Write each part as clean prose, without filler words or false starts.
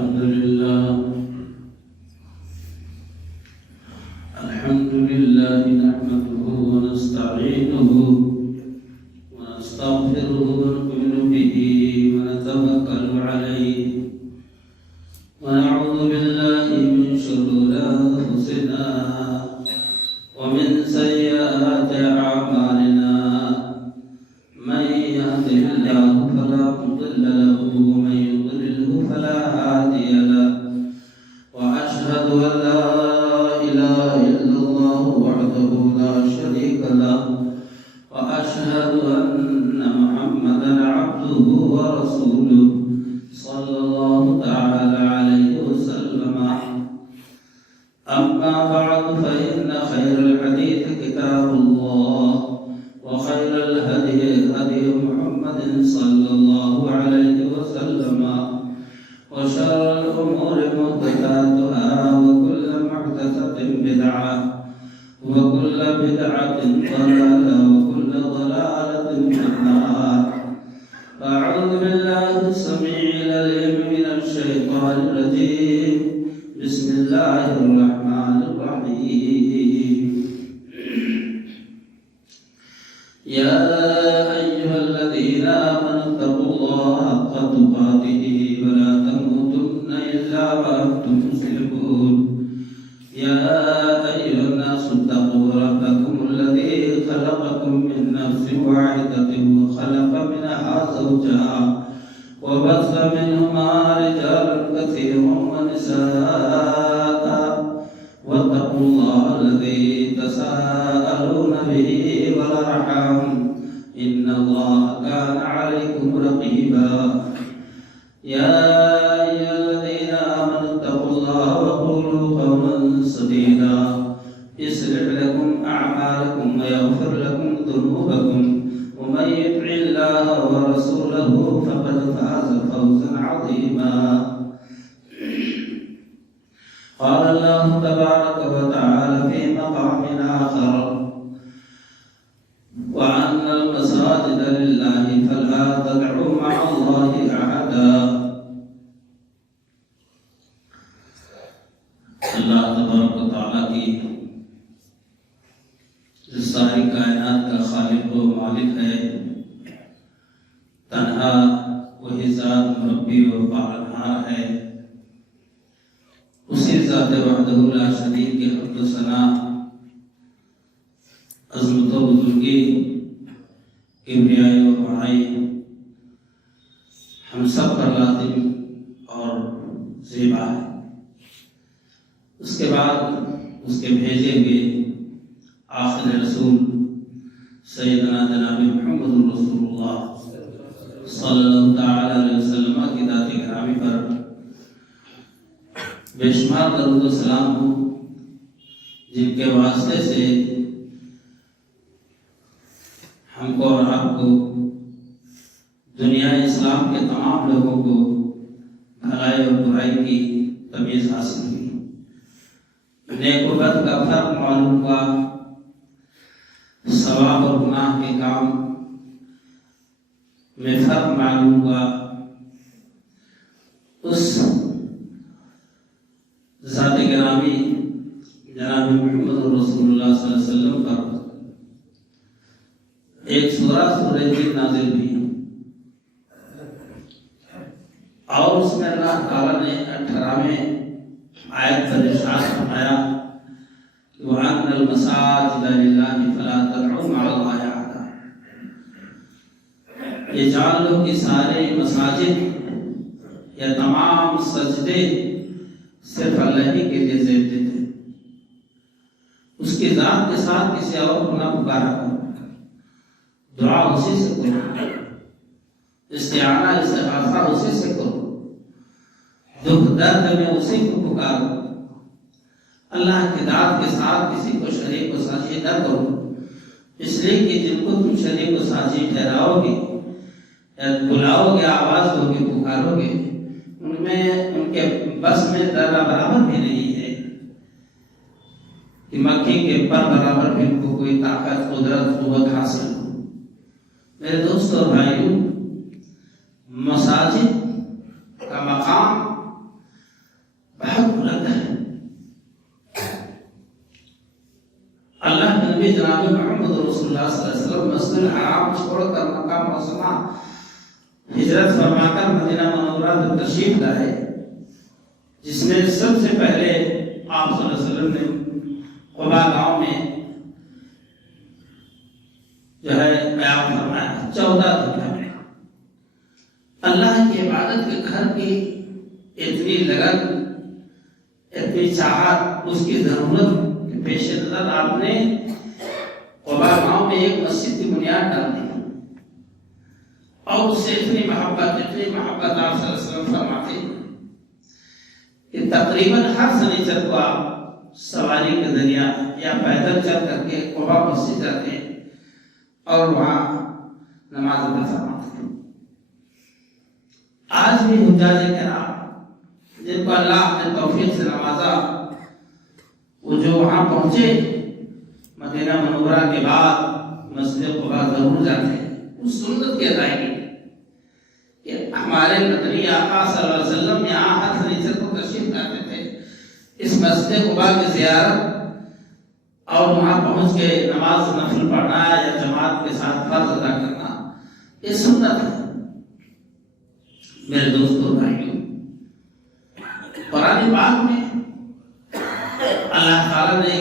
الحمد لله نحمده ونستعينه ونستغفره ونؤمن به ونتوكل عليه ونعوذ بالله من شرور أنفسنا ومن سيئات أعمالنا من يهده الله فلا مضل له ومن يضلله فلا هادي له وأشهد أن لا إله إلا الله وحده لا شريك له وأشهد أن محمدا عبده ورسوله صلى الله تعالى عليه وسلم أما بعد فإن خير الحديث كتاب الله وخير الهدي هدي محمد صلى الله عليه وسلم وشر الأمور محدثاتها وكل محدثة بدعة وكل بدعة ضلالة وكل ضلالة في النار. أعوذ بالله السميع العليم من الشيطان الرجيم. بسم الله الرحمن الرحيم. يا أيها الذين آمنوا اتقوا الله حق تقاته ولا تموتن إلا وأنتم مسلمون. يا أيها الناس اتقوا ربكم الذي خلقكم من نفس واحدة وخلق منها زوجها وبث منهما رجالا كثيرا ونساء واتقوا الله الذي تساءلون به والأرحام إن الله كان عليكم رقيبا. يا أيها الذين آمنوا اتقوا الله وقولوا قولا سديدا يصلح لكم أعمالكم ويغفر لكم ذنوبكم ومن يطع الله ورسوله فقد فاز فوزا عظيما. قال الله تبارك وتعالى في مقام آخر وأن المساجد لله فلا تدعوا مع الله أحدا. اللہ تبارک و تعالیٰ کی ساری کائنات کا خالق و مالک ہے. تنہا وہی ذات مربی و پالنہار ہے. اسی ذات وحدہ لا شریک کے حمد و ثنا عظمت و بزرگی کبریائی و بڑائی ہم سب پر لازم اور زیبا ہے. اس کے بعد اس کے بھیجے ہوئے آخر رسول سیدنا جناب محمد رسول اللہ صلی اللہ تعالی علیہ وسلم کی ذات گرامی پر بے شمار درود و سلام ہو، جن کے واسطے سے ہم کو اور آپ کو دنیا اسلام کے تمام لوگوں کو بھلائی اور برائی کی تمیز حاصل ہوئی، نیک و بد کا فرق معلوم ہوا، ثواب اور گناہ کے کام میں فرق معلوم ہوا. اس ذات گرامی جناب محمد رسول اللہ صلی اللہ علیہ وسلم پر ایک سورہ جن نازل ہوئی اور اس میں اللہ تعالیٰ نے 18ویں آیت پر ارشاد فرمایا کہ وَأَنَّ الْمَسَاجِدَ لِلَّهِ فَلَا تَدْعُوا مَعَ اللَّهِ أَحَدًا. یہ جان لو کہ سارے مساجد یا تمام سجدے صرف اللہ ہی کے لیے زیب دیتے، اس کی ذات کے ساتھ کسی اور کو نہ پکارا کرو، دعا اسی سے کرو، استعانہ استغاثہ اسی سے کرو، دکھ درد میں اسی کو پکارو. اللہ کی ذات کے ساتھ کسی کو شریک و ساجی نہ کرو، اس لیے کہ جن کو تم شریک و ساجی ٹھہراؤ گے یا بلاؤ گے، آواز دو گے، پکارو گے، ان میں ان کے بس میں ذرہ برابر بھی نہیں ہے کہ مکھی کے پر برابر بھی ان کو کوئی طاقت قدرت قوت حاصل ہو. میرے دوستوں اور بھائیوں، مساجد کا مقام نبی جناب محمد رسول اللہ صلی اللہ علیہ وسلم مسجد الحرام چھوڑ کر مکہ معظمہ ہجرت فرما کر مدینہ منورہ میں تشریف لائے، جس میں سب سے پہلے آپ صلی اللہ علیہ وسلم نے قباء گاؤں میں جو ہے قیام فرمایا 14 دن میں۔ اللہ کی عبادت کے گھر کی اتنی لگن، اتنی چاہت، اس کی ضرورت کے پیش نظر آپ نے قباء گاؤں میں ایک مسجد کی بنیاد ڈال دی، اور اس سے اتنی محبت آپ صلی اللہ علیہ وسلم فرماتے ہیں کہ تقریباً ہر سنیچر کو آپ سواری کے ذریعہ یا پیدل چل کر کے قباء مسجد جاتے ہیں اور وہاں نماز ادا فرماتے ہیں۔ آج بھی حجاج کرام جن کو اللہ نے توفیق سے نوازا، وہ جو وہاں پہنچے مدینہ منورہ کے بعد مسجد قباء ضرور جاتے ہیں، اس سنت کی ادائیگی کہ ہمارے مدنی آقا صلی اللہ علیہ وسلم یہاں ہر سنیچر کو تشریف لاتے تھے، اس مسجد قباء کی زیارت اور وہاں پہنچ کے نماز نفل پڑھنا یا جماعت کے ساتھ فرض ادا کرنا، یہ سنت ہے۔ میرے دوستوں بھائیوں، قرآن پاک میں اللہ تعالیٰ نے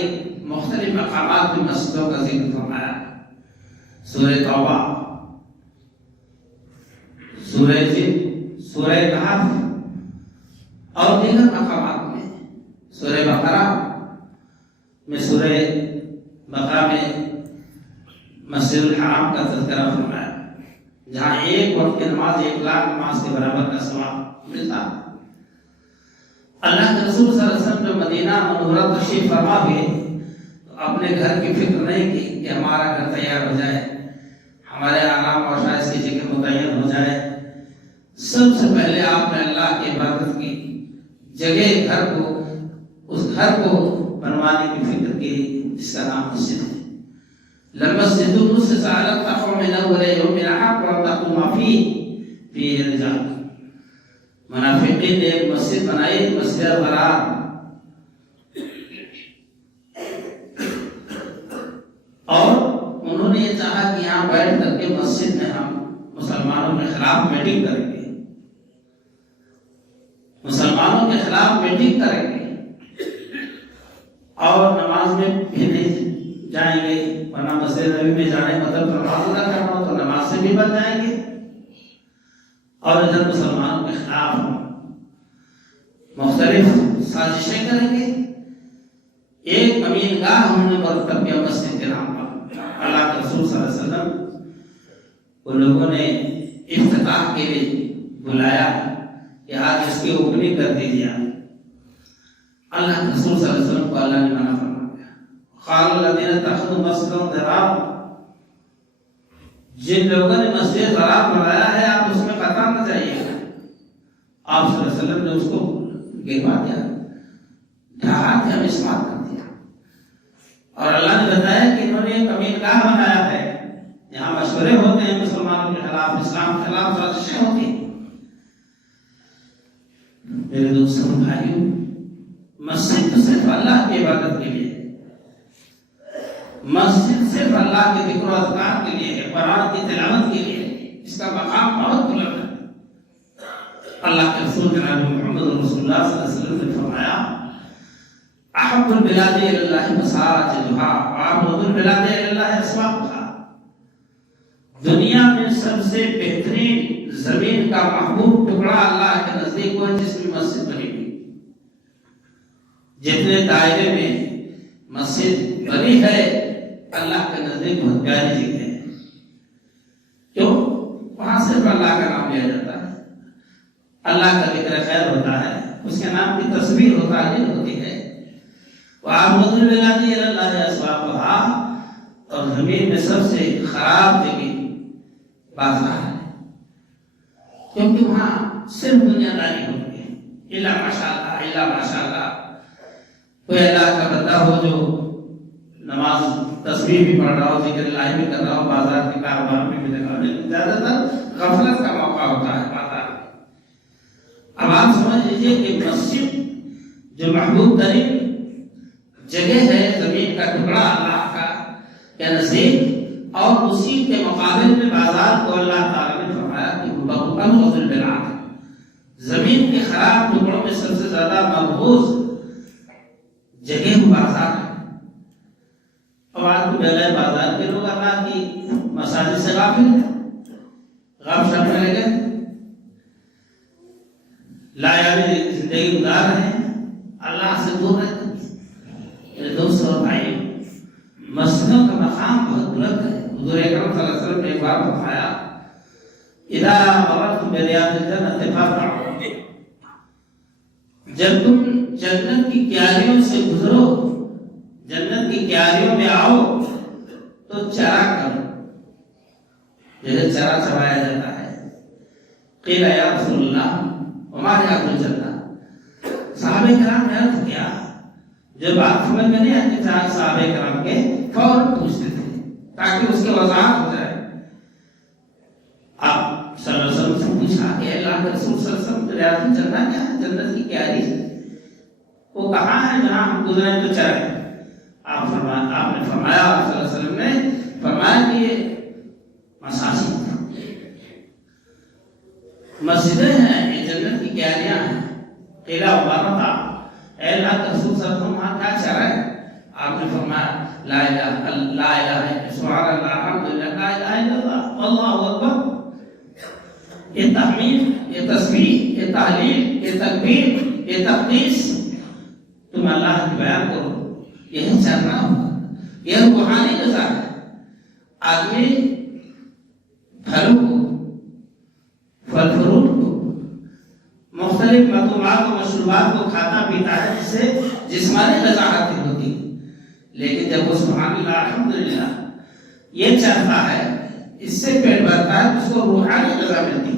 مختلف مقامات میں مسجدوں کا ذکر فرمایا، سورہ توبہ، سورہ جن، سورہ کہف اور دیگر مقامات میں، سورہ بقرہ میں، سورہ بقرہ میں مسجد الحرام کا تذکرہ فرمایا، جہاں ایک وقت کی نماز 1 لاکھ نماز کے برابر کا ثواب ملتا۔ اللہ کے رسول صلی اللہ علیہ وسلم جو مدینہ منورہ تشریف فرما ہوئے تو اپنے گھر کی فکر نہیں کی کہ ہمارا گھر تیار ہو جائے، ہمارے آرام اور شائز کی جگہ متعین ہو جائے۔ سب سے پہلے آپ نے اللہ کی عبادت کی جگہ، گھر کو، اس گھر کو بنوانے کی فکر کی، جس کا نام مسجد ہے۔ لَمَسْجِدُ أُسِّسَ عَلَى التَّقْوَىٰ مِنْ أَوَّلِ يَوْمٍ أَحَقُّ أَن تَقُومَ فِيهِ الرِّجَالُ۔ منافقین نے ایک مسجد بنائی، مسجد الغرار، اور انہوں نے یہ چاہا کہ یہاں بیٹھ کر کے مسجد میں ہم مسلمانوں کے خلاف میٹنگ کریں گے، مسلمانوں کے خلاف میٹنگ کریں گے اور نماز میں بھی نہیں جائیں گے، ورنہ مسجد نبی میں جانے مطلب نماز ادا کرنا ہو تو نماز سے بھی بچ جائیں گے، اور ادھر مسلمانوں کے خلاف مختلف سازشیں کریں گے۔ ایک امین گاہ ہم نے مرتب کیا مسجد کے نام پر۔ اللہ کے رسول صلی اللہ علیہ وسلم وہ لوگوں نے افتتاح کے لیے بلایا کہ آج اس کی اوپننگ کر دیجیے۔ اللہ کے رسول صلی اللہ علیہ وسلم کو اللہ نے منع فرما دیا، قال الذین اتخذوا مسجدا ضرارا، جن لوگوں نے مسجد ضرار بنایا ہے آپ اس میں قطع نہ جائیے گا۔ آپ صلی اللہ علیہ وسلم نے اس کو گروا دیا، ڈھا کے ہم اسمات کر دیا، اور اللہ نے بتایا کہ انہوں نے ایک امین گاہ بنایا ہے، یہاں مشورے ہوتے ہیں مسلمانوں کے خلاف، اسلام کے خلاف سازشیں ہوتی ہیں۔ میرے دوستوں بھائیوں، مسجد تو صرف اللہ کی عبادت کے لیے، مسجد صرف اللہ کے ذکر و اذکار کے لیے ہے، قرآن کی تلاوت کے لیے، اس کا مقام بہت بلند ہے۔ اللہ کے رسول جناب محمد رسول اللہ صلی اللہ علیہ وسلم نے فرمایا، احب البلاد الی اللہ مساجدہا وابغض البلاد الی اللہ اسواقہا، دنیا میں سب سے بہترین زمین کا محبوب ٹکڑا اللہ کے نزدیک ہے جس میں مسجد بنی ہوئی۔ جتنے دائرے میں مسجد بنی ہے اللہ کے نزدیک بہت پیاری جگہ ہے، کیوں؟ وہاں صرف اللہ کا نام لیا جاتا ہے، اللہ کا ذکر خیر ہوتا ہے، اس کے نام کی تسبیح و تعظیم ہوتی ہے۔ وَأَبْغَضُ الْبِلَادِ إِلَى اللَّهِ أَسْوَاقُهَا، اور زمین میں سب سے خراب جگہ بازار ہے، کیونکہ وہاں صرف دنیا داری ہوتی ہے، الا ماشاءاللہ الا ماشاءاللہ۔ کوئی اللہ کا بندہ ہو جو نماز تسبیح بھی پڑھ رہا ہو، ذکر اللہ بھی کر رہا ہو، بازار کے کاروبار میں بھی لگا ہو، زیادہ تر غفلت کا موقع ہوتا ہے بازار میں۔ اب آپ سمجھ لیجیے کہ مسجد جو محبوب ترین جگہ ہے، زمین کا ٹکڑا اللہ کا، یا نزدیک، اور اسی کے مقابل میں بازار کو اللہ تعالیٰ نے فرمایا کہ مبغضن وفی البلاد، زمین کے خراب ٹکڑوں میں سب سے زیادہ مبغوض جگہ بازار ہے۔ اب آج کو بغیر بازار کے لوگ اللہ کی مساجد سے غافل ہیں، غم شب میں لگے لا یعنی زندگی گزار رہے ہیں، اللہ سے دور رہتے ہیں۔ میرے دوست اور بھائی، مسجدوں کا مقام بہت بلند ہے۔ حضور اکرم صلی اللہ علیہ وسلم نے ایک بار فرمایا اذا مررتم بریاض الجنۃ فارتعوا، جب تم جنت کی کیاریوں سے گزرو، جنت کی کیاریوں میں آؤ تو چرا کرو، جیسے چرا چرایا جاتا ہے۔ قیل یا رسول اللہ وما ریاض الجنہ، صحابہ کرام نے عرض کیا، جو بات سمجھ میں نہیں آتی صحابہ کرام کے فوراً پوچھتے تھے تاکہ اس کی وضاحت ہو جائے۔ آپ صلی اللہ علیہ وسلم سے پوچھا کہ اللہ کے رسول صلی اللہ علیہ وسلم ریاض الجنہ کیا ہے، جنت کی کیاری وہ کہاں ہے جہاں ہم گزرے تو چرے؟ آپ نے فرمایا، آپ صلی اللہ علیہ وسلم نے فرمایا کہ یہ مساجد مسجدیں ہیں، یہ جنت کی کیاریاں ہیں۔ قیلا وبارتا، اے اللہ کے رسول صلی اللہ علیہ وسلم وہاں کیا چرا ہے؟ آپ نے فرمایا لا الہ سبحان اللہ الحمدللہ لا الہ الا اللہ اللہ اکبر۔ یہ تحمید، یہ تسبیح، یہ تحلیل، یہ تکبیر، یہ تقدیس تم اللہ کی بیان کرو، یہی چرنا ہوگا۔ یہ روحانی غذا ہے۔ آدمی پھلوں کو، پھل فروٹ کو، مختلف مطعومات و مشروبات کو کھاتا پیتا ہے، جس سے جسمانی غذا حاصل ہوتی ہے، لیکن جب وہ سبحان اللہ الحمدللہ یہ چاہتا ہے، اس سے پیٹ بھرتا ہے، تو اس کو روحانی غذا ملتی ہے،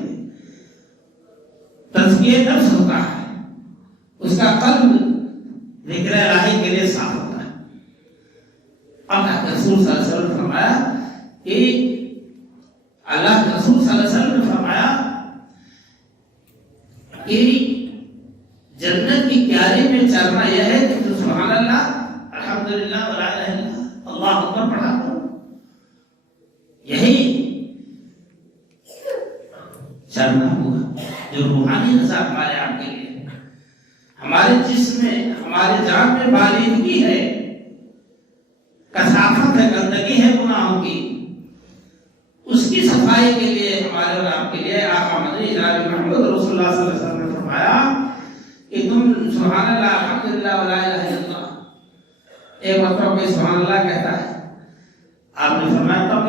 تزکیہ نفس ہوتا ہے، اس کا قلب ذکر الہی کے لیے صاف ہوتا ہے۔ اللہ کے رسول صلی اللہ علیہ وسلم نے فرمایا کہ اللہ کے رسول صلی اللہ علیہ وسلم نے فرمایا کہ جنت کی کیاری میں چرنا یہ ہے کہ تو سبحان اللہ الحمدللہ ولا الہ الا اللہ اللہ اکبر پڑھا کرو، یہی چرنا ہوگا جو روحانی غذا ہمارے آپ کے لیے، ہمارے جسم میں، ہمارے جان میں بالیدگی ہے، کثافت ہے، گندگی ہے گناہوں کی، اس کی صفائی کے لیے ہمارے اور آپ کے لیے آقا مدنی جناب محمد رسول اللہ صلی اللہ علیہ وسلم نے فرمایا کہ تم سبحان اللہ الحمدللہ ولا الہ الا اللہ، ایک مرتبہ کوئی سبحان اللہ کہتا ہے، آپ نے فرمایا تب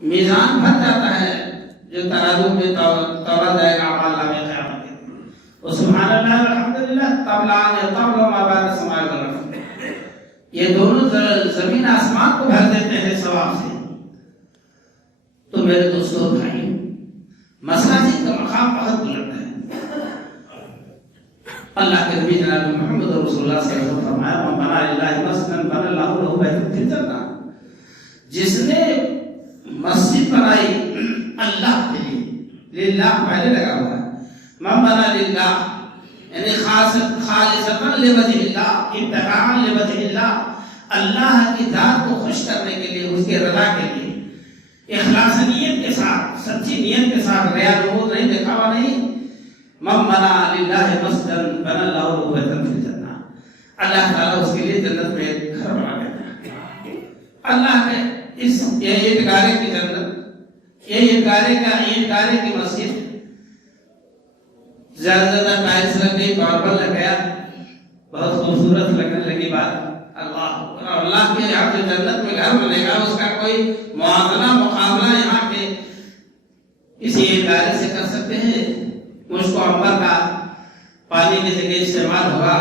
میزان بھر جاتا ہے، جو ترازو میں تولا جائے گا اعمال نامے قیامت کے، وہ سبحان اللہ الحمدللہ تبلان یا تبلو ما بین السماء والارض، یہ دونوں زمین آسمان کو بھر دیتے ہیں ثواب سے۔ تو میرے دوستوں بھائی، مساجد کا مقام بہت بلند ہے۔ اللہ کے نبی جناب محمد رسول اللہ صلی اللہ علیہ وسلم فرمایا من بنا للہ مسجدا بنى اللہ له بیتا فی الجنہ، جس نے مسجد بنائی اللہ کے لیے، للہ پہلے لگا ہوا ہے، من بنا للہ یعنی خالصتا لوجہ اللہ، ابتغاء لوجہ اللہ، اللہ کی ذات کو خوش کرنے کے لیے، اس کی رضا کے لیے، اخلاص نیت کے ساتھ، سچی نیت کے ساتھ، ریا نمود نہیں، دکھاوا نہیں۔ من بنا للہ مسجدا بنى اللہ له بیتا فی الجنہ، اللہ تعالیٰ اس کے لیے جنت میں ایک گھر بنا دیتا ہے۔ اللہ نے اس عیدگاہ کی جنت، یہ عیدگاہ کی مسجد زیادہ ٹائلس لگ گئی، ماربل لگ گیا، بہت خوبصورت لگنے لگی بات۔ اللہ کے یہاں جو جنت میں گھر بنے گا، اس کا کوئی موازنہ مقابلہ یہاں کے اسی عیدگاہ سے کر سکتے ہیں؟ مشک و عنبر کا پانی کی جگہ استعمال ہوگا،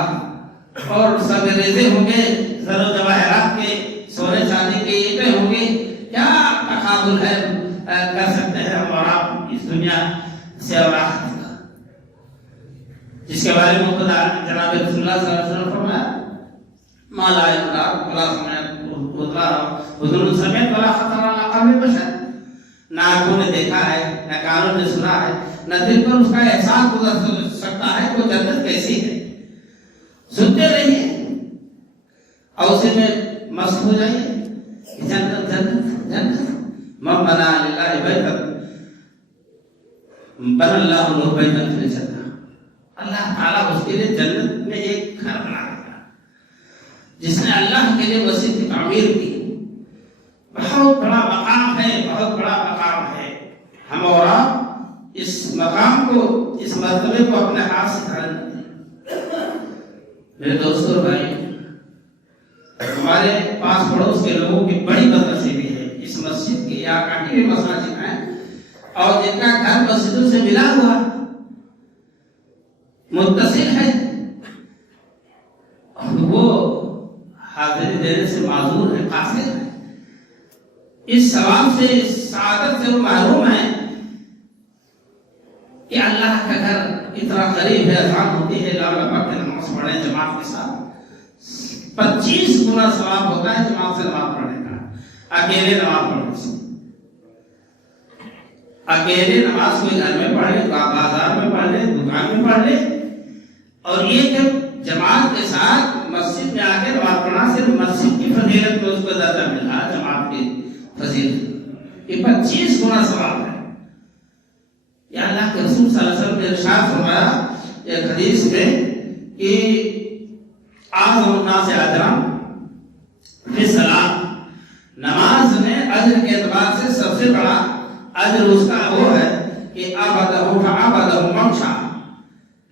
اور سب ریزے ہوں گے، زر و جواہرات کے، سونے چاندی کے اینٹیں ہوں گے، کیا تقابل ہے کر سکتے ہیں ہم اور آپ اس دنیا سے اور آخرت کا، جس کے بارے میں خدا جناب رسول اللہ صلی اللہ علیہ وسلم فرمایا ما لا يدرك ولا سمعت وذل سمعت ولا خطر على قلب بشر، نہ آنکھوں نے دیکھا ہے، نہ کانوں نے سنا ہے، نہ دل پر اس کا احساس گزر سکتا ہے کہ وہ جنت کیسی ہے۔ سنتے رہیے اور اسی میں مست ہو جائیے جنت جنت جنت. من بنا للہ بیتا بن اللہ له بیتا فی الجنہ. اللہ تعالیٰ اس کے لیے جنت میں ایک گھر بنا دیتا. جس نے اللہ کے لیے مسجد کی تعمیر کی بہت بڑا مقام ہے, بہت بڑا مقام ہے. ہم اور آپ اس مقام کو, اس مرتبے کو اپنے ہاتھ سے دھارن کریں. میرے دوستوں اور بھائی, ہمارے پاس پڑوس کے لوگوں کی بڑی بدنصیبی ہے اس مسجد کی یا کہیں بھی مساجد ہیں اور جن کا گھر مسجدوں سے ملا ہوا متصل ہے, وہ حاضری دینے سے معذور ہے, قاصر ہے. اس ثواب سے, اس سعادت سے وہ محروم ہے کہ اللہ کا گھر اتنا قریب ہے, اذان ہوتی ہے, لا لبا کے نماز پڑھیں جماعت کے ساتھ. 25 گنا ثواب ہوتا ہے جماعت سے نماز پڑھنے کا, اکیلے نماز پڑھنے سے. اکیلے نماز کوئی گھر میں پڑھ لے, بازار میں پڑھ لے, دکان میں پڑھ لے, اور یہ کہ جماعت کے ساتھ مسجد میں آ کے نماز پڑھنا, صرف مسجد کی فضیلت میں اس کو درجہ ملا, جماعت کی فضیلت, یہ 25 گنا ثواب ہے. یا اللہ کے رسول صلی اللہ علیہ وسلم نے ارشاد فرمایا ایک حدیث میں کہ اعظم الناس اجرا فی الصلاۃ, نماز میں اجر کے اعتبار سے سب سے بڑا اجر اس کا وہ ہے کہ عبدہ فعبدہ ممشا,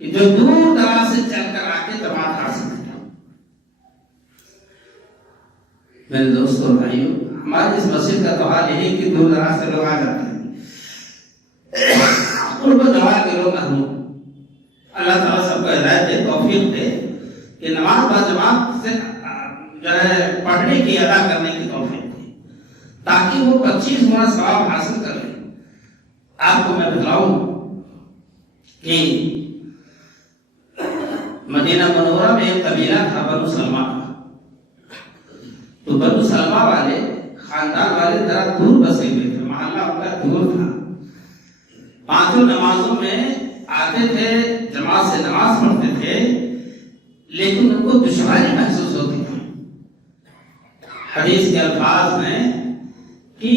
کہ جو دور دراز سے چل کر آ کے جماعت حاصل کرتا. میرے دوستوں اور بھائیوں, ہماری اس مسجد کا تو حال یہی کہ دور دراز سے لوگ آ جاتے ہیں, ان کو جواب کے لوگ محروم. اللہ تعالیٰ سب کو ہدایت دے, توفیق دے کہ نماز با جماعت سے جو ہے پڑھنے کی, ادا کرنے کی توفیق دے, تاکہ وہ 25 گنا ثواب حاصل کر لیں. آپ کو میں بتلاؤں کہ مدینہ منورہ میں ایک قبیلہ تھا بنو سلمہ کا. تو بنو سلمہ والے خاندان والے ذرا دور بسے ہوئے تھے, محلہ ان کا دور تھا. 5 نمازوں میں آتے تھے, جماعت سے نماز پڑھتے تھے, لیکن ان کو دشواری محسوس ہوتی تھی. حدیث کے الفاظ میں کہ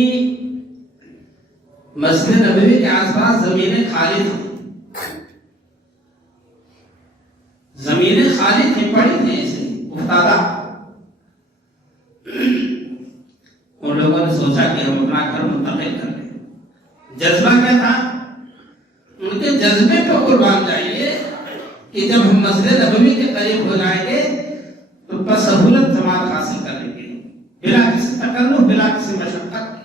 مسجد نبوی کے آس پاس زمینیں خالی تھیں, زمینیں خالی تھیں, پڑی تھیں اسے افتادہ. ان لوگوں نے سوچا کہ ہم اپنا گھر منتقل کر لیں. جذبہ کیا تھا؟ ان کے جذبے کو قربان جائیے کہ جب ہم مسجد نبوی کے قریب ہو جائیں گے تو بسہولت جماعت حاصل کر لیں گے, بلا کسی تکلف, بلا کسی مشقت.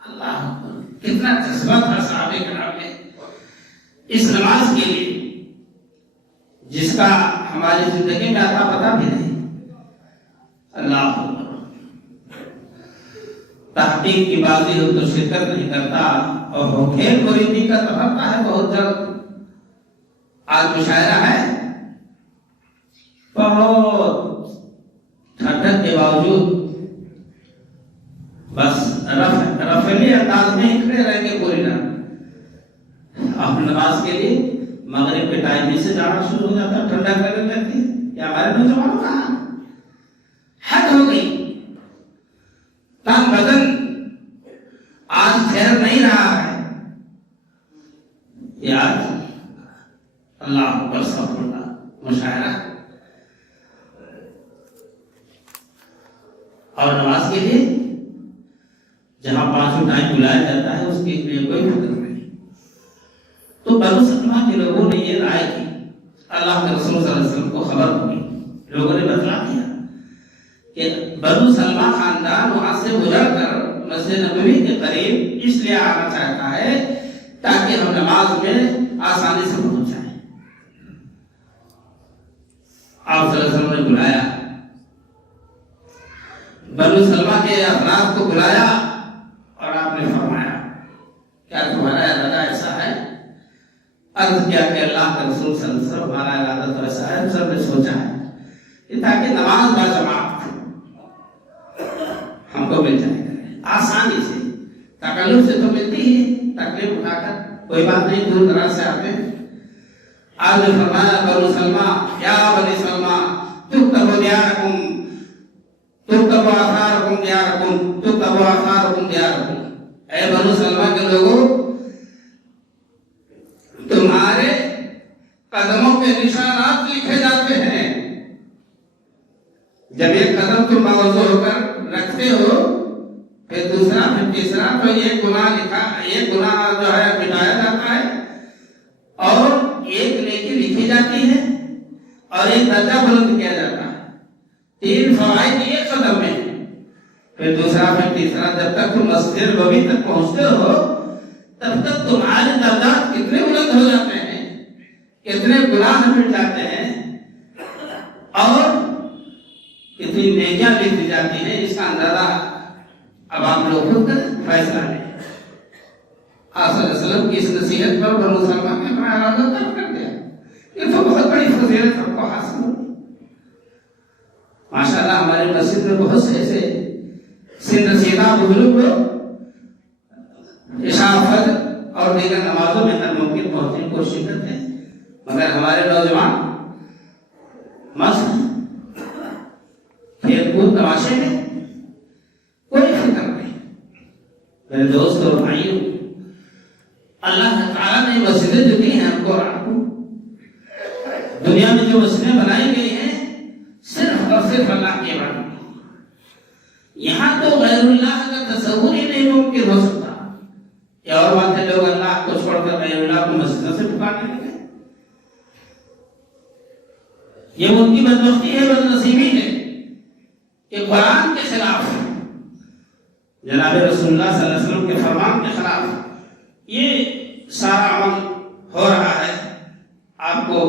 اللہ کتنا جذبہ تھا صحابہ کرام میں اس نماز کے لیے, جس کا ہماری زندگی میں آتا پتہ بھی نہیں. اللہ تحقیق کی بازی ہو تو شرکت نہیں کرتا, اور وہ کھیل مریدی کا تو ہوتا ہے بہت جلد. آج مشاعرہ ہے, بہت ٹھنڈک کے باوجود بس رفلی انداز میں کھڑے رہیں گے پوری رات. آپ نماز کے لیے مغرب کے ٹائم ہی سے جانا شروع ہو جاتا ہے, ٹھنڈک لگنے لگتی ہے. یا ہمارے نوجوانوں کا حد ہو گئی, تن بدن آج ٹھہر نہیں رہا ہے. یہ آج اللہ اکبر سب مشاعرہ اور نماز کے لیے جہاں 5 ٹائم بلایا جاتا ہے اس کے لیے کوئی فکر نہیں. تو بنو سلمہ کے لوگوں نے یہ رائے کی, اللہ کے رسول صلی اللہ علیہ وسلم کو خبر ہوئی, لوگوں نے بتلا دیا کہ بنو سلمہ خاندان وہاں سے گزر کر مسجد نبوی کے قریب اس لیے آنا چاہتا ہے تاکہ ہم نماز میں آسانی سے پہنچ جائیں. آپ صلی اللہ علیہ وسلم نے بلایا, بنو سلمہ کے افراد کو بلایا, اور آپ نے فرمایا کیا تمہارا ارادہ ایسا ہے؟ عرض کیا کہ اللہ کے رسول صلی اللہ علیہ وسلم ہمارا ارادہ تو ایسا ہے, سب نے سوچا ہے کہ تاکہ نماز با جماعت ہم کو مل جائے گا آسانی سے. تکلف سے تو ملتی ہی, تکلیف اٹھا کر کوئی بات نہیں, دور دراز سے آتے ہیں. آپ نے فرمایا بنو سلمہ, یا بنی سلمہ تکتب دیارکم دیارکم تکتب آثارکم دیارکم، اے بنو سلمہ کے لوگوں تمہارے قدموں کے نشانات لکھے جاتے ہیں. جب ایک قدم تم موضوع ہو کر رکھتے ہو پھر دوسرا پھر تیسرا تو ایک گناہ جو ہے مٹایا جاتا ہے اور ایک نیکی لکھی جاتی ہے اور ایک درجہ بلند کیا جاتا ہے. 3 فوائد ایک قدم میں، پھر دوسرا پھر تیسرا. جب تک تم مسجد نبوی تک پہنچتے ہو تب تک تمہارے درجات کتنے بلند ہو جاتے ہیں، کتنے گناہ مٹ جاتے ہیں اور کتنی نیکیاں لکھ دی جاتی ہیں. اس کا اندازہ اب آپ لوگ خود کریں، فیصلہ لیں. آپ صلی اللہ علیہ وسلم کی اس نصیحت پر بنو سلمہ نے اپنا ارادہ ترک کر دیا. یہ تو بہت بڑی فضیلت سب کو حاصل ہوئی. ماشاءاللہ ہماری مسجد میں بہت سے ایسے سن رسیدہ بزرگ لوگ عشاء فجر اور دیگر نمازوں میں ہر ممکن پہنچنے کی کوشش کرتے ہیں، مگر ہمارے نوجوان مست کھیل کود تماشے میں کوئی فکر نہیں. میرے دوست اور بھائیوں، اللہ تعالیٰ نے مسجدیں جو دی ہیں ہم کو آپ کو، دنیا میں جو مسجدیں بنائی گئی ہیں صرف اور صرف اللہ کی عبادت. یہاں تو غیر اللہ کا تصور ہی نہیں ممکن ہو سکتا. یا اور بات ہے لوگ اللہ کو چھوڑ کر غیر اللہ کو مسجدوں سے پکارنے لگے. یہ ان کی بدبختی ہے، بدنصیبی ہے کہ قرآن کے خلاف، جناب رسول اللہ صلی اللہ علیہ وسلم کے فرمان کے خلاف یہ سارا عمل ہو رہا ہے. آپ کو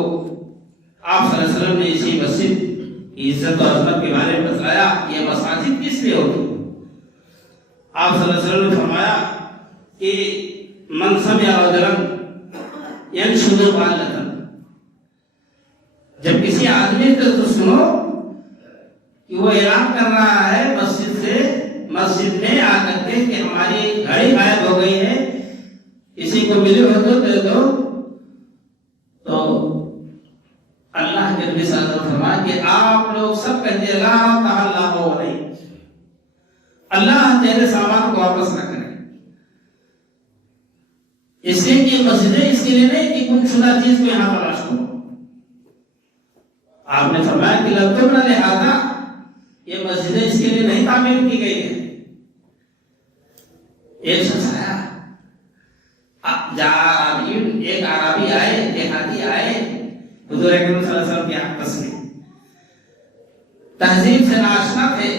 آپ صلی اللہ علیہ وسلم نے اسی مسجد کی عزت و عظمت کے بارے میں بتلایا. یہ مساجد کس لیے ہوتی؟ آپ صلی اللہ علیہ وسلم نے فرمایا کہ من سمع رجلا ينشد ضالة، جب کسی آدمی کو سنو کہ وہ اعلان کر رہا ہے مسجد میں آ کر کے کہ ہماری گھڑی غائب ہو گئی ہے، کسی کو ملی ہو تو دے دو، تو اللہ کے نبی صلی اللہ علیہ وسلم فرمایا کہ آپ لوگ سب کہتے ہیں لا تعالیٰ ہو رہی، اللہ تیرے سامان کو واپس نہ کرے. اس لیے کہ مسجدیں اس کے لیے نہیں کہ گم شدہ چیز کو یہاں تلاش کرو. آپ نے فرمایا کہ لَتُبْنَ لِهَذَا، یہ مسجدیں اس کے لیے نہیں تعمیر کی گئی ہے. ایک شخص آیا، ایک عربی آئے، دیہاتی آئے حضور اکرم صلی اللہ علیہ وسلم کی آپس میں، تہذیب سے ناشنا تھے،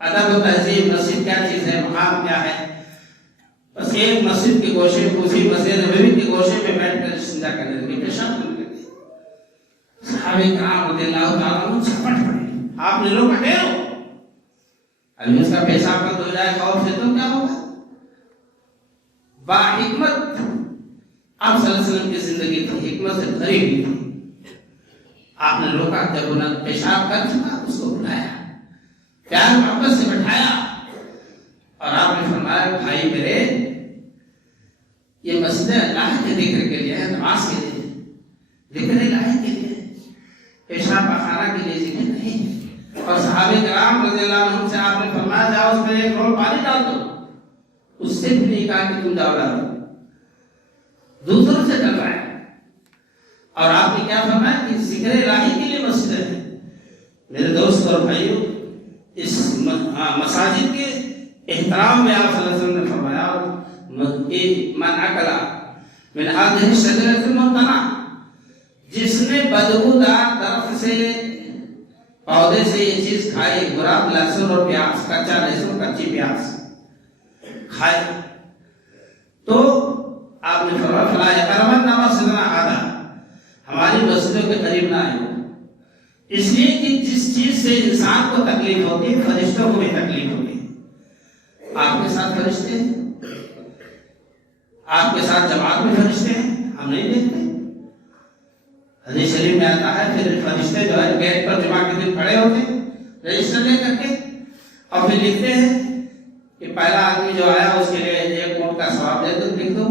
ادب و تہذیب، مسجد کیا چیز ہے، مقام کیا ہے. بس ایک مسجد کے گوشے میں، اسی مسجد نبوی کے گوشے میں بیٹھ کر استنجا کرنے لگے، پیشاب کرنے لگے. صحابہ کرام رضی اللہ تعالیٰ عنہ چھپٹ پڑے. آپ نے روکا ٹھہرو، ابھی اس کا پیشاب بند ہو جائے خوف سے تو کیا ہوگا. با حکمت آپ صلی اللہ علیہ وسلم کی زندگی تھی، حکمت سے بھری ہوئی تھی. آپ نے روکا، جب انہوں نے پیشاب کر چکا اس کو بلایا، پیار محبت سے بٹھایا اور آپ نے فرمایا بھائی میرے، یہ مسجد اللہ کے ذکر کے لیے ہے، نماز کے لیے، ذکر الہ کے لیے، پیشاب پخانہ کے لیے ذکر نہیں. اور صحابہ کرام رضی اللہ عنہم سے آپ نے فرمایا جاؤ اس میں ایک رول پانی ڈال دو. اس سے بھی نہیں کہا کہ تم جاؤ ڈالو، دوسروں سے کر رہا ہے. اور آپ نے کیا فرمایا کہ ذکر الہی کے لیے مسجد ہے. میرے دوست اور بھائیوں، اس مساجد کے احترام میں آپ صلی اللہ علیہ وسلم نے فرمایا من اکل من هذه الشجرة الممتنعة، جس نے بدبودار طرف سے پودے سے یہ چیز کھائی، گلاب، لہسن اور پیاز، کچا لہسن، کچی پیاز کھائے، تو آپ نے فرمایا فلا یقربن مسجدنا هذا، ہماری مسجدوں کے قریب نہ آئے. اس لیے کہ جس چیز سے انسان کو تکلیف ہوتی ہے فرشتوں کو بھی تکلیف ہوتی ہے. آپ کے ساتھ فرشتے ہیں، آپ کے ساتھ جماعت میں فرشتے ہیں، ہم نہیں دیکھتے. حدیث شریف میں آتا ہے پھر فرشتے جو ہے گیٹ پر جمعہ کے دن کھڑے ہوتے ہیں رجسٹر لے کر کے، اور پھر لکھتے ہیں کہ پہلا آدمی جو آیا اس کے لیے 1 اونٹ کا ثواب دے دو، لکھ دو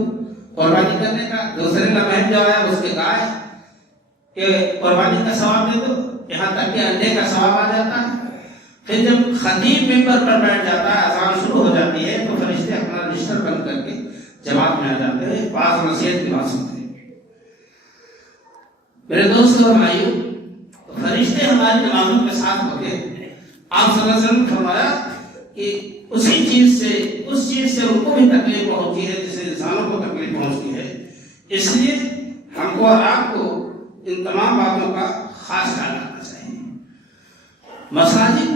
قربانی کرنے کا. دوسرے لمحے جو آیا اس کے گائے کہ قربانی کا ثواب دے دو، یہاں تک کہ انڈے کا ثواب آ جاتا ہے. پھر جب خطیب ممبر پر بیٹھ جاتا ہے، اذان شروع ہو جاتی ہے، تو فرشتے اپنا رجسٹر بند کر کے جماعت میں آ جاتے ہیں، بعض نصیحت کی بات سنتے ہیں۔ میرے دوستوں اور بھائیوں، فرشتے ہماری نمازوں کے ساتھ ہوتے ہیں۔ آپ صلی اللہ علیہ وسلم نے فرمایا کہ اس چیز سے ان کو بھی تکلیف پہنچی ہے جسے انسانوں کو تکلیف پہنچتی ہے، اس لیے ہم کو اور آپ کو ان تمام باتوں کا خاص خیال رکھنا چاہیے۔ مساجد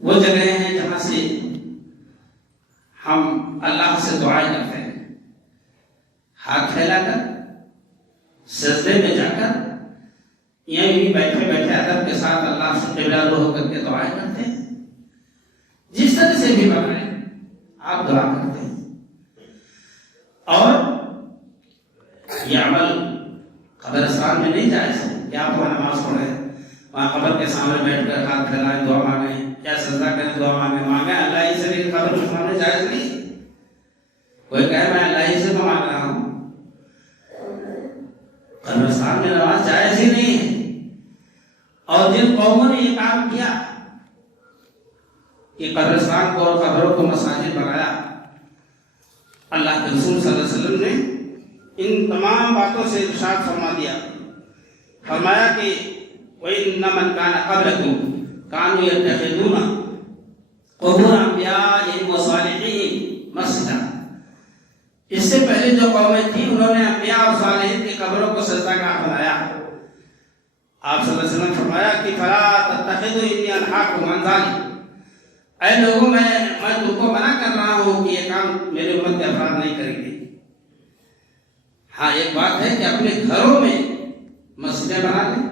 وہ جگہ ہیں جہاں سے ہم اللہ سے دعائیں کرتے ہیں، ہاتھ پھیلا کر، سجدے میں جا کر، یا بھی بیٹھے بیٹھے ادب کے ساتھ اللہ سے قبلہ ہو کر کے دعائیں کرتے ہیں۔ جس طرح سے بھی بنائیں آپ دعا کرتے ہیں، اور یہ عمل قبرستان میں نہیں جائز ہے کہ آپ وہاں نماز پڑھیں، وہاں قبر کے سامنے بیٹھ کر ہاتھ پھیلائیں، دعا مانگیں یا سجدہ کریں، دعا مانگیں اللہ ہی سے، لیکن قبر کے سامنے جائز نہیں۔ کوئی کہے میں اللہ ہی سے تو مانگ رہا ہوں، قبرستان میں نماز جائز ہی نہیں ہے۔ اور جن قوموں نے یہ کام کیا کہ قبرستان کو اور قبروں کو مساجد بنایا، اللہ کے رسول صلی اللہ علیہ وسلم نے ان تمام باتوں سے ارشاد فرما دیا، فرمایا کہ وَإِنَّ مَنْ كَانَ قَبْلَكُمْ كَانُوا يَتَّخِذُونَ قُبُورَ أَنْبِيَائِهِمْ وَصَالِحِينَ مَسْجِدًا۔ اس سے پہلے جو قومیں تھیں انہوں نے انبیاء اور صالحین کی قبروں کو سجدہ گاہ بنایا۔ آپ صلی اللہ علیہ وسلم نے فرمایا کہ فَلَا تَتَّخِذُوا إِنِّي أَنْهَاكُمْ عَنْ ذَلِكَ، اے لوگوں میں تم کو منع کر رہا ہوں کہ یہ کام میرے امت کے افراد نہیں کریں گے۔ ہاں ایک بات ہے کہ اپنے گھروں میں مسجدیں بنا لیں،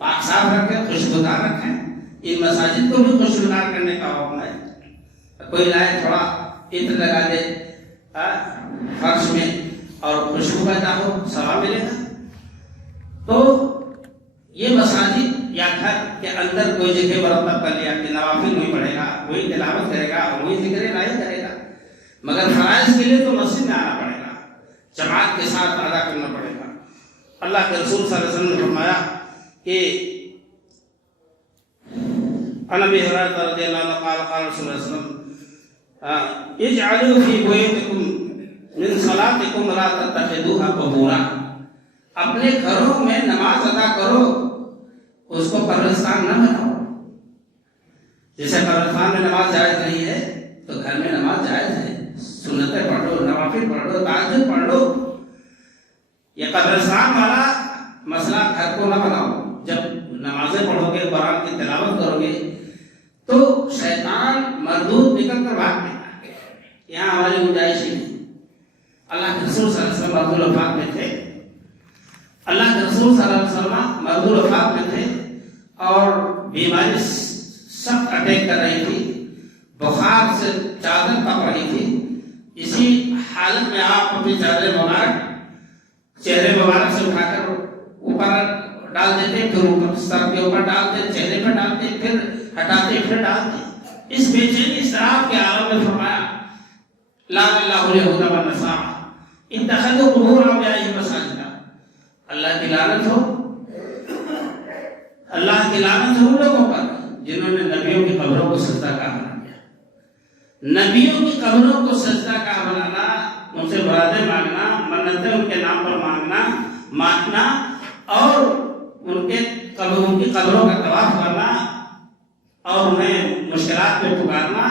پاک صاف رکھیں، خوشبودار رکھیں، ان مساجد کو بھی خوشبودار کرنے کا حکم ہے۔ کوئی لائے تھوڑا عطر لگا دے فرش میں اور خوشبو پیدا ہو، ثواب ملے گا۔ تو یہ مساجد یا گھر کے اندر کوئی جگہ مرتب کر لیا کہ نوافل نہیں پڑھے گا، وہی تلاوت کرے گا، وہی ذکر الہی کرے گا، مگر فرائض کے لیے تو مسجد میں آنا پڑے گا، جماعت کے ساتھ ادا کرنا پڑے گا۔ اللہ کے رسول صلی اللہ علیہ وسلم نے فرمایا کہ عن ابی ہریرہ رضی اللہ عنہ قال قال رسول اللہ صلی اللہ علیہ وسلم اجعلوا فی بیوتکم من صلاتکم لا تتخذوها قبورا، اپنے گھروں میں نماز ادا کرو، اس کو قبرستان نہ بناؤ۔ جیسے قبرستان میں نماز جائز نہیں ہے تو گھر میں نماز جائز ہے، سنتیں پڑھ لو، نوافل پڑھ لو، تہجد پڑھ لو۔ یہ قبرستان والا مسئلہ گھر کو نہ بناؤ۔ جب نمازیں پڑھو گے، قرآن کی تلاوت کرو گے تو شیطان مردود نکل کر بھاگ گا۔ یہاں ہماری گنجائش ہی نہیں۔ اللہ کے رسول صلی اللہ علیہ وسلم مرد الوفات میں تھے، اللہ کے رسول صلی اللہ علیہ وسلم مرد الوفات میں تھے اور بیماری سخت اٹیک کر رہی تھی، بخار سے چادر کاپ رہی تھی۔ اسی حالت میں آپ اپنی چادر مبارک چہرے مبارک سے اٹھا کر اوپر ڈال دیتے، پھر اوپر سر کے اوپر ڈالتے، چہرے پر ڈالتے، پھر ہٹاتے، پھر ڈالتے۔ اس بے چینی اضطراب کے عالم میں فرمایا لعن اللہ الیہود والنصارى اتخذوا قبور انبیائہم مساجدا، اللہ کی لعنت ہو، اللہ کی لعنت ہو ان لوگوں پر جنہوں نے نبیوں کی قبروں کو سجدہ گاہ بنا دیا۔ نبیوں کی قبروں کو سجدہ گاہ بنانا، ان سے مرادیں مانگنا، منتیں ان کے نام پر مانگنا اور ان کی قبروں کا طواف کرنا اور انہیں مشکلات میں پکارنا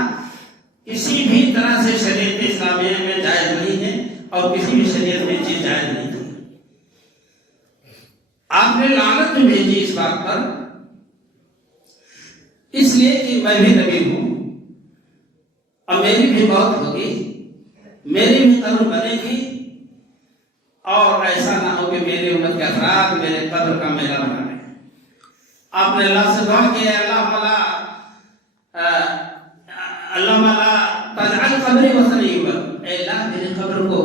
کسی بھی طرح سے شریعت اسلامیہ میں جائز نہیں ہے اور کسی بھی شریعت میں چیز جائز نہیں ہے۔ آپ نے لعنت بھی بھیجی اس بات پر، اس لیے کہ میں بھی نبی ہوں اور میری بھی موت ہوگی، میری بھی قبر بنے گی، اور ایسا نہ ہو کہ میری امت کے افراد میرے قبر کا میلہ بنا لیں۔ آپ نے اللہ سے دعا کی ہے اللہ مالا تجعل قبری وثنی، اے اللہ میری قبر کو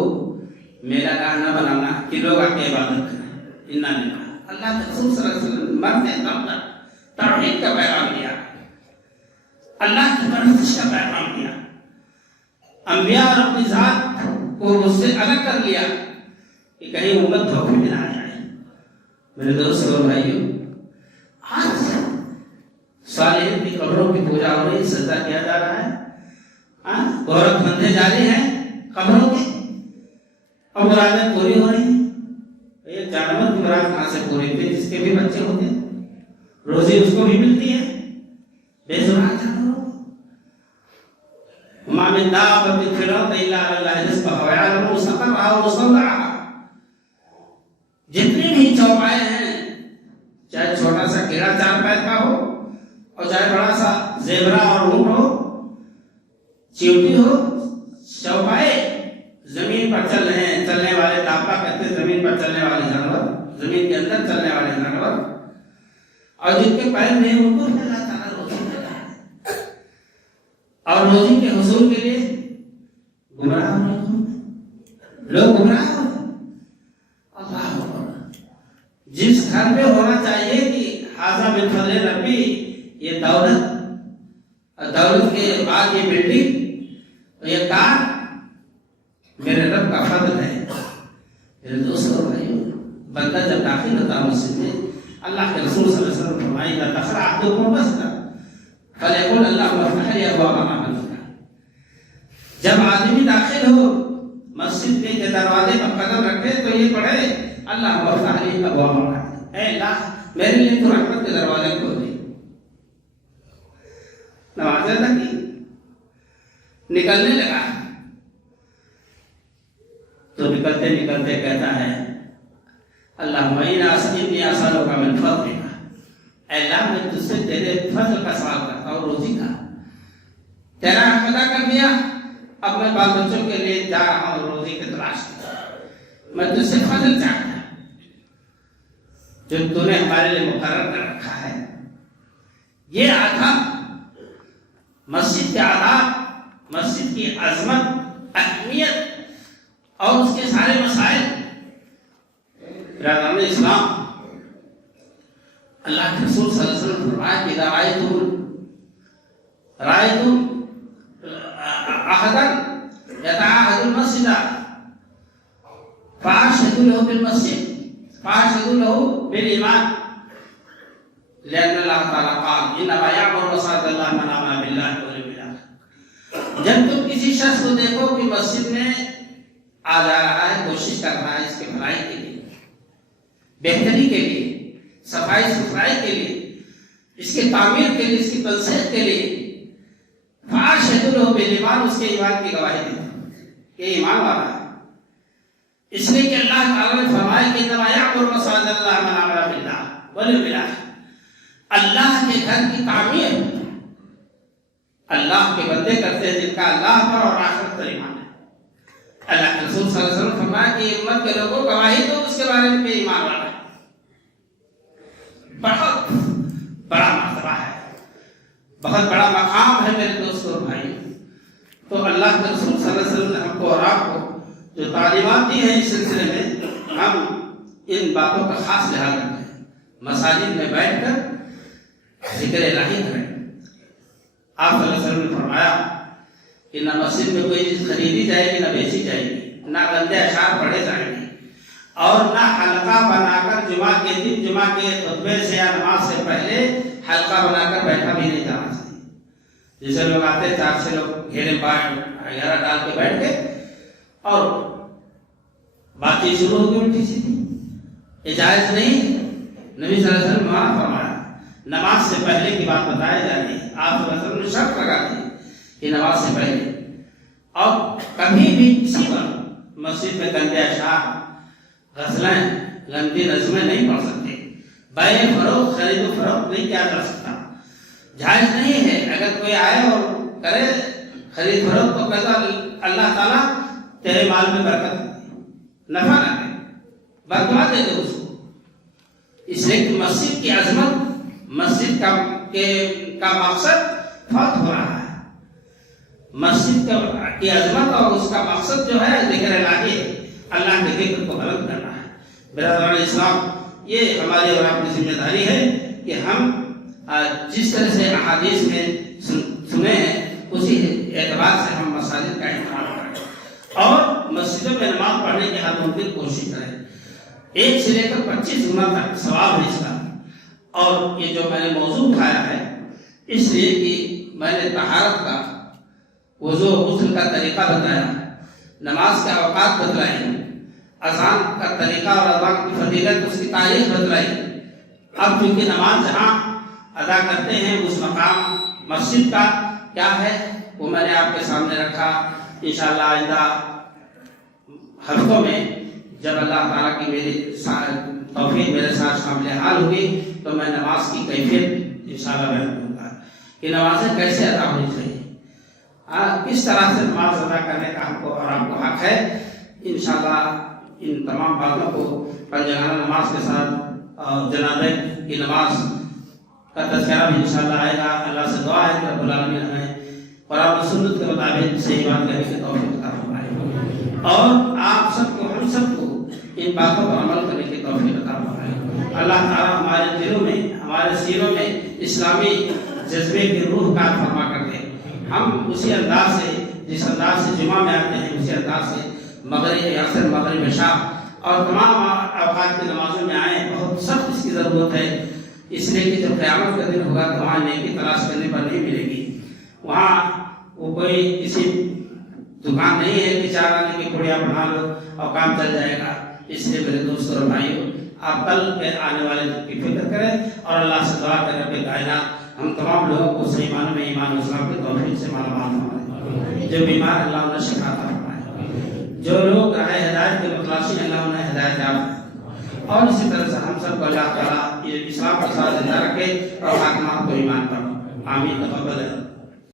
میرا گاہ نہ بنانا کہ لوگ آ کے عبادت کریں۔ اللہ کے رسول صلی اللہ علیہ وسلم مرتے دم تک توحید کا پیغام دیا، اللہ کی پرستش کا پیغام دیا، انبیاء اور اپنی ذات کو اس سے الگ کر لیا کہ کہیں امت دھوکے میں نہ آ جائے۔ میرے دوستوں اور بھائیوں، آج مرادیں پوری ہو رہی ہیں. ایک جانور کی مراد کہاں سے پوری ہوتی ہے جس کے بھی بچے ہوتے ہیں, روزی اس کو بھی ملتی ہے, بے زبان جانوروں کو. وما من دابة في الأرض إلا على الله رزقها ويعلم مستقرها ومستودعها. جتنے بھی چوپائے ہیں, چاہے چھوٹا سا کیڑا 4 پیر کا ہو اور چاہے بڑا سا زیبرا اور اونٹ ہو, چیونٹی ہو, چوپائے زمین پر چل رہے ہیں. چلنے والے دابہ کہتے ہیں زمین پر چلنے والے جانور, زمین کے اندر چلنے والے جانور, اور جن کے پیر نہیں ان کو اللہ تعالیٰ روزی دیتا ہے. اور روزی کے حصول کے لیے گمراہ لوگ گمراہ ہو. اللہ جس گھر میں ہونا چاہیے کہ حاضہ من فضل ربی, یہ دولت کے بعد یہ بلڈنگ, یہ کار میرے رب کا فضل ہے. میرے دوستوں بھائیوں, بندہ جب داخل ہوتا ہے مسجد میں, اللہ کے رسول صلی اللہ علیہ وسلم فرمائے اذا دخل احدکم المسجد فلیقل اللهم افتح لي ابواب رحمتك. جب آدمی داخل ہو مسجد کے دروازے پر قدم رکھے تو یہ پڑھے اللهم افتح لي ابواب رحمتك, اے اللہ میرے لیے تو رحمت کے دروازے کھول دے. نماز ادا کی, نکلنے لگا تو نکلتے نکلتے کہتا ہے اللہم انی اسألک من فضلک, اے اللہ میں تجھ سے تیرے فضل کا سوال کرتا ہوں, روزی کا. تیرا حق ادا کر دیا, اب میں بال بچوں کے لیے جا رہا ہوں روزی کی تلاش کی. میں تجھ سے فضل چاہتا ہوں جو تو نے ہمارے لیے مقرر کر رکھا ہے. یہ آداب, مسجد کے آداب, مسجد کی عظمت, اہمیت اور اس کے سارے مسائل. برادران اسلام, اللہ کے رسول صلی اللہ علیہ وسلم فرمایا کہ اذا رأيتم أحدا يتعاهد المسجد فأرشدوا له بالمسجد فأرشدوا له بالإيمان لأن الله تعالى قال إنما يعمر مساجد الله من آمن بالله واليوم الآخر. جب تم کسی شخص کو دیکھو کہ مسجد میں آ جا رہا ہے, کوشش کر رہا ہے اس کے بھلائی کے لیے, بہتری کے لیے, صفائی ستھرائی کے لیے, اس کے تعمیر کے لیے, اس کی تنصیب کے لیے, فاشهدوا له بالایمان, اس کے ایمان کی گواہی دے کہ ایمان والا ہے. اس لیے کہ اللہ تعالیٰ نے فرمایا کہ انما یعمر مساجد اللہ من آمن باللہ والیوم الآخر. اللہ کے گھر کی تعمیر اللہ کے بندے کرتے ہیں جن کا اللہ پر اور آخرت پر ایمان ہے. اللہ کے رسول صلی اللہ علیہ وسلم فرمایا کہ امت کے لوگوں گواہی دو اس کے بارے میں کہ ایمان والا ہے. بہت بڑا مرتبہ ہے, بہت بڑا مقام ہے میرے دوستوں اور بھائی. تو اللہ کے رسول صلی اللہ علیہ وسلم نے ہم کو اور آپ کو جو تعلیمات دی ہیں اس سلسلے میں, ہم ان باتوں کا خاص لحاظ رکھتے ہیں. مساجد میں بیٹھ کر ذکر الہی کریں. آپ صلی اللہ علیہ وسلم نے فرمایا کہ نہ مسجد میں کوئی چیز خریدی جائے گی نہ بیچی جائے گی, نہ گندے اشعار پڑھے جائیں گے, اور نہ حلقہ بنا کر جمعہ کے دن جمعہ کے خطبے سے یا نماز سے پہلے حلقہ بنا کر بیٹھا بھی نہیں جانا چاہیے. جیسے لوگ آتے ہیں 4 لوگ گھیرے پاٹ گھیرا ڈال کے بیٹھ گئے اور بات چیت شروع ہو گئی الٹی سیدھی. یہ جائز نہیں. نبی صلی اللہ علیہ وسلم نے فرمایا نماز سے پہلے کی بات بتائی جا رہی ہے. آپ صلی اللہ علیہ وسلم نے شرط لگا دی کہ نماز سے پہلے, اور کبھی بھی کسی پر مسجد میں گندے اشعار, غزلیں, گندی نظمیں نہیں پڑھ سکتے. بے فروخت, خرید و فروخت نہیں کیا کر سکتا, جائز نہیں ہے. اگر کوئی آئے اور کرے خرید فروخت تو کہتا اللہ تعالیٰ تیرے مال میں برکت نفع نہ دے, بددعا دے دے اس کو. اس لیے کہ مسجد کی عظمت, مسجد کا مقصد فوت ہو رہا ہے. مسجد کی عظمت اور اس کا مقصد جو ہے ذکر الہی ہے, اللہ کے ذکر کو بلند کرنا ہے. برادران اسلام, یہ ہماری اور آپ کی ذمہ داری ہے کہ ہم جس طرح سے احادیث میں سنے ہیں اسی اعتبار سے ہم مساجد کا اہتمام کریں اور مسجدوں میں نماز پڑھنے کی ہر ممکن کوشش کریں. 1 سے لے کر 25 گنا تک ثواب ہے اس کا. اور یہ جو میں نے موضوع اٹھایا ہے اس لیے کہ میں نے طہارت کا, وضو غسل کا طریقہ بتایا, نماز کے اوقات بتلائے, اذان کا طریقہ اور اذان کی فضیلت، اس کی تاریخ بتلائی۔ اب چونکہ نماز جہاں ادا کرتے ہیں اس مقام مسجد کا کیا ہے وہ میں نے آپ کے سامنے رکھا۔ انشاءاللہ آئندہ ہفتوں میں جب اللہ تعالیٰ کی میری توفیق میرے ساتھ شامل حال ہوگی تو میں نماز کی کیفیت انشاءاللہ بیان کروں گا کہ نمازیں کیسے ادا ہونی چاہیے، کس طرح سے نماز ادا کرنے کا ہم کو اور آپ کو حق ہے۔ انشاءاللہ ان تمام باتوں کو پنجگانہ نماز کے ساتھ اور جنازے کی نماز کا تذکرہ بھی انشاءاللہ آئے گا۔ اللہ سے دعا ہے کہ رب العالمین ہمیں قرآن و سنت کے مطابق صحیح بات کرنے کی توفیق عطا فرمائے اور آپ سب کو، ہم سب کو ان باتوں پر عمل کرنے کی توفیق عطا فرمائے۔ اللہ تعالیٰ ہمارے دلوں میں، ہمارے سینوں میں اسلامی جذبے کی روح کا فرما کر دے۔ ہم اسی انداز سے، جس انداز سے جمعہ میں آتے ہیں، اسی انداز سے مغرب عصر، مغرب عشاء اور تمام اوقات کی نمازوں میں آئیں۔ بہت سخت اس کی ضرورت ہے، اس لیے کہ جب قیامت کا دن ہوگا تو وہاں نیکی تلاش کرنے پر نہیں ملے گی۔ وہاں وہ کوئی کسی دکان نہیں ہے کہ 4 آنے کی پڑیاں بنا لو اور کام چل جائے گا۔ اس لیے میرے دوستوں اور بھائیوں، آپ کل کے آنے والے دن کی فکر کریں اور اللہ سے دعا کریں رب کائنات ہم تمام لوگوں کو صحیح معنوں میں ایمان و اسلام کی توفیق سے مالا مال فرمائے۔ جو بیمار اللہ انہیں شفا عطا فرمائے، جو لوگ راہ ہدایت کے متلاشی اللہ انہیں ہدایت یاب، اور اسی طرح سے ہم سب کو اللہ تعالیٰ اسلام کے ساتھ زندہ رکھے اور حاکمات کو ایمان پر آمین۔ تقبل